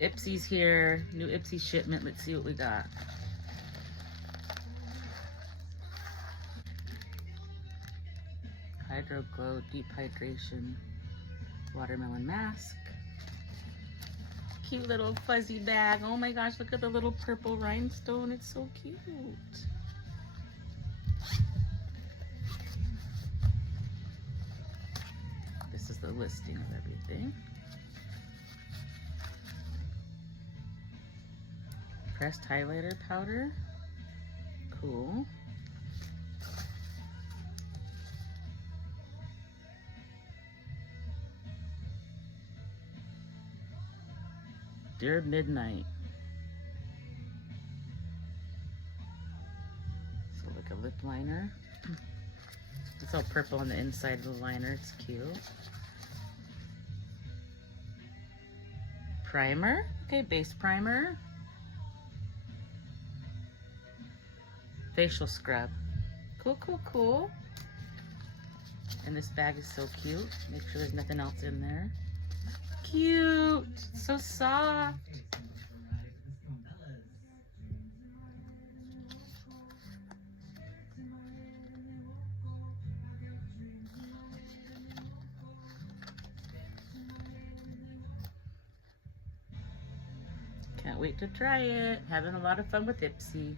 Ipsy's here. New Ipsy shipment. Let's see what we got. Hydro Glow Deep Hydration Watermelon Mask. Cute little fuzzy bag. Oh my gosh, look at the little purple rhinestone. It's so cute. This is the listing of everything. Pressed highlighter powder. Cool. Dear Midnight. So like a lip liner. It's all purple on the inside of the liner. It's cute. Primer. Okay, base primer. Facial scrub. Cool, cool, cool. And this bag is so cute. Make sure there's nothing else in there. Cute. So soft. Can't wait to try it. Having a lot of fun with Ipsy.